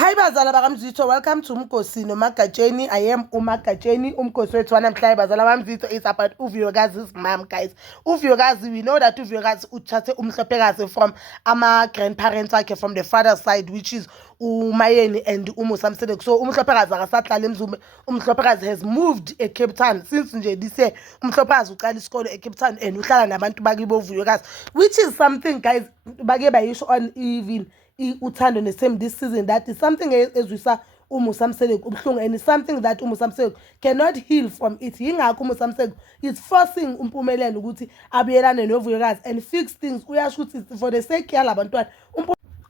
Hi bazala bakamzitho, welcome to Umgosi noMagatsheni. I am uMagatsheni. Umgosi wethu wanamhlanje bazala bamzitho is about uVuyokazi's mom, guys. uVuyokazi, we know that uVuyokazi uthathe umhlophekazi from ama-grandparents wakhe from the father's side, which is uMayeni and uMusa Mseleku. So umhlophekazi akasahlala eMzumbe. Umhlophekazi has moved eCape Town since nje this year. Umhlophekazi uqala isikole eCape Town and uhlala nabantu bakibo uVuyokazi, which is something, guys, bake bayisho on even uthando nesame this season, that is something ezwisa uMusa Mseleku ubuhlungu, and it's something that uMusa Mseleku cannot heal from it. Yingakho uMusa Mseleku is forcing uMpumelelo ukuthi abuyelane noVuyokazi and fix things. Uyasho ukuthi for the sake yalabantwana.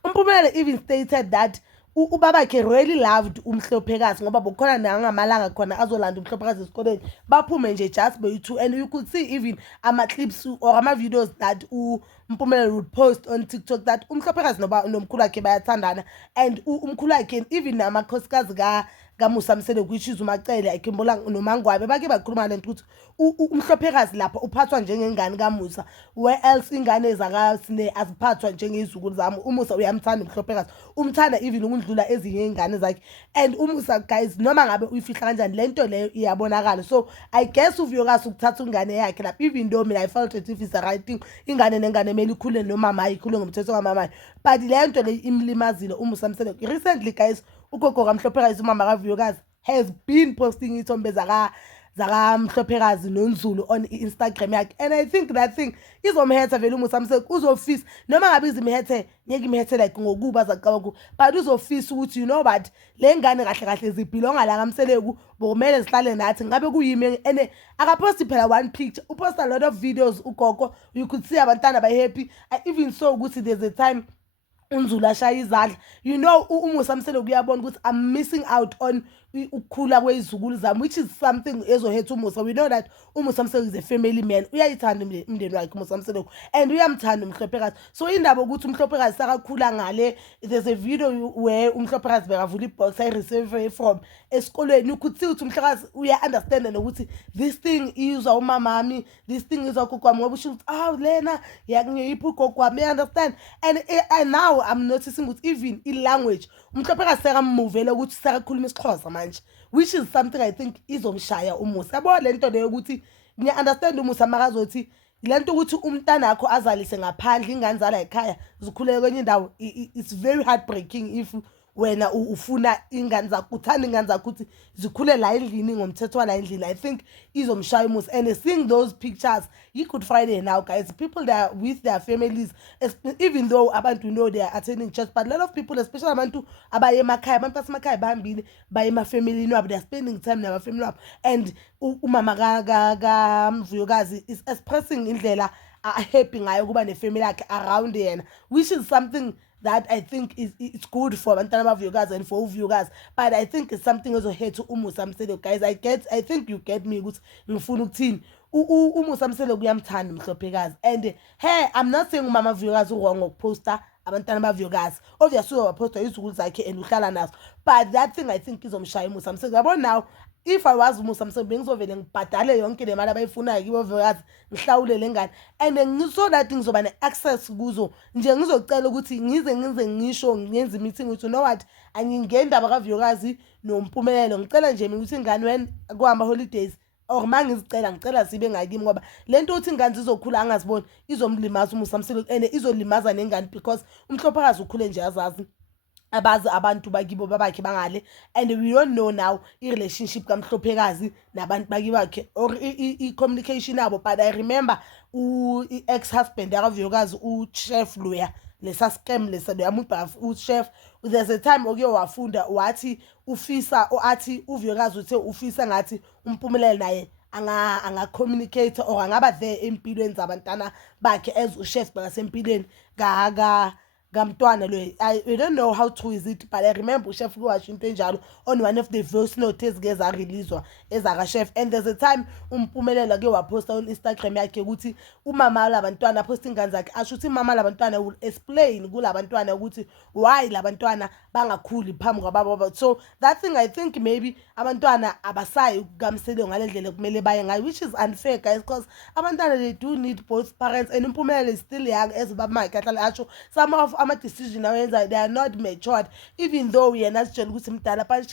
uMpumelelo even stated that ubabakhe really loved umhlophekazi ngoba bokhona nangamalanga khona azolanda umhlophekazi esikoleni baphume nje just boyi-2, and you could see even ama-clips or ama-videos that uMpumelelo would post on TikTok that umhlophekazi nomkhulu wakhe bayathandana, and umkhulu wakhe even namakhosikazi kaMusa Mseleku, which is uMacele, Akimbola noMangwabe, bake bakhuluma lento ukuthi umhlophekazi lapha uphathwa njengengane kaMusa, where else ingane zakasine aziphathwa njengezukulu zami. uMusa uyamthanda umhlophekazi, umthanda even ukundlula ezinye ingane zakhe, and uMusa, guys, noma ngabe uyifihla kanjani lento leyo iyabonakala. So I guess uVuyokazi ukuthatha ingane yakhe lapha, even though mina I felt it if it's the right thing, ingane nengane mele ikhule nomama ikhule ngomthetho kamama, but lento le imlimazile uMusa Mseleku. Recently, guys, ugogo kaMhlophekazi umama kaVuyokazi has been posting ithombe zakamhlophekazi noNzulu on Instagram yakhe, and I think that thing izomhetha vele uMusa Mseleku. Uzofisa noma ngabe izimhethe ngeke imhethe like ngokuba zaqaba, but uzofisa ukuthi you know what, le ngane kahle kahle zibhilonga la kaMseleku, bomele sihlale nathi ngabe kuyimi. And akaposti phela one picture, upost a lot of videos ugogo, you could see abantwana by happy. I even saw ukuthi there's a time uNzulu ashaya izandla. You know uMusa Mseleku uyabona ukuthi I'm missing out on ukukhula kwezukulu zami, which is something ezohetha uMusa. We know that uMusa Mseleku is a family man, uyayithanda umndeni wakhe uMusa Mseleku, and uyamthanda umhlophekazi. So indaba ukuthi umhlophekazi sakakhula ngale, there's a video where umhlophekazi bekavula ibox I receive from esikoleni. You could see ukuthi umhlophekazi uya understand ukuthi this thing is umamami, this thing is ugogo wami, ngoba usho ukuthi lena yakungiyiphi ugogo wami, understand. And now I'm noticing ukuthi even i-language umhlophekazi sekamuvela ukuthi sekakhuluma isiXhosa manje, which is something I think izomshaya uMusa. Yabo lento leyo ukuthi ngiya understand uMusa makazothi lento ukuthi umntana wakho azalise ngaphandle ingane zala ekhaya zikhulele kwenye indawo, it's very heartbreaking if wena ufuna ingane zakho, uthanda ingane zakho ukuthi zikhule la endlini ngomthetho wala endlini. I think izomshaya uMusa, and seeing those pictures you could Friday now, guys, people that are with their families, even though abantu know they are attending church, but a lot of people, especially abantu abaye emakhaya, abantu basemakhaya bahambile baye emafamily wabo, they are spending time naba family wabo, and umama kaMvuyokazi is expressing indlela happy ngayo kuba nefamily yakhe around yena, which is something that I think it's good for abantwana baVuyokazi and for uVuyokazi, but I think it's something ezohetha uMusa Mseleku, guys. I think you get me ukuthi ngifuna ukuthini. uMusa Mseleku uyamthanda umhlophekazi, and hey, I'm not saying umama Vuyokazi wrong ngokuposta abantwana baVuyokazi. Obviously waposta izukulu zakhe and uhlala nazo, but that thing I think izomshaya uMusa Mseleku. Yabo now if I was uMusa Mseleku bengizovele ngibhadale yonke le mali abayifunayo kibo Vuyokazi, ngihlawule lengane, and ngiso that ngizoba ne-access kuzo. Nje ngizocela ukuthi ngize ngisho ngenze meeting ukuthi you know what, angingendaba kaVuyokazi noMpumelelo, ngicela nje mina ukuthi ingane wena kuhamba holidays or ngicela sibe ngakimi, ngoba lento ukuthi ingane zizokhula angaziboni izomlimaza uMusa Mseleku, and izolimaza nengane because umhlophekazi ukhule nje azazi abazi abantu bakibo babakhe bangale, and we don't know now i-relationship kaMhlophekazi nabantu bakhe or i-communication yabo. But I remember i-ex-husband yakaVuyokazi uChef loya lesa scam lesa loyamuntu uChef, there's a time oke wafunda wathi ufisa athi uVuyokazi uthe ufisa ngathi uMpumelelo naye anga-communicate or angaba there empilweni zabantwana bakhe as uChef bakasempilweni kamntwana lo. I don't know how true is it, but I remember uChef washo into enjalo on one of the voice notes ezike zareleaswa ezakaChef, and there's a time uMpumelelo ke waposta on Instagram yakhe ukuthi umama labantwana post ingane zakhe asho ukuthi mama labantwana will explain kulabantwana ukuthi why labantwana bangakhuli phambi kwababa. So that thing I think maybe abantwana abasayi ukukamsele ngalendlela kumele baye ngayo, which is unfair, guys, because abantwana they do need both parents, and uMpumelelo is still young as baba makhe ahlala asho some of ama-decision awenzayo, they are not matured, even though yena sitshela ukuthi mdala, but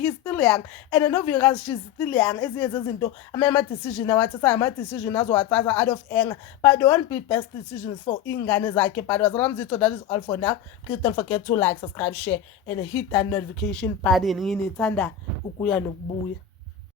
he's still young. And noVuyokazi, she's still young. Ezinye zezinto ama-decision awathathayo ama-decision azowathatha out of anger, but they won't be best decisions for ingane zakhe. But Bazalwane Mzito, that is all for now. Please don't forget to like, subscribe, share, and hit that notification button. Ngithanda ukuya nokubuya.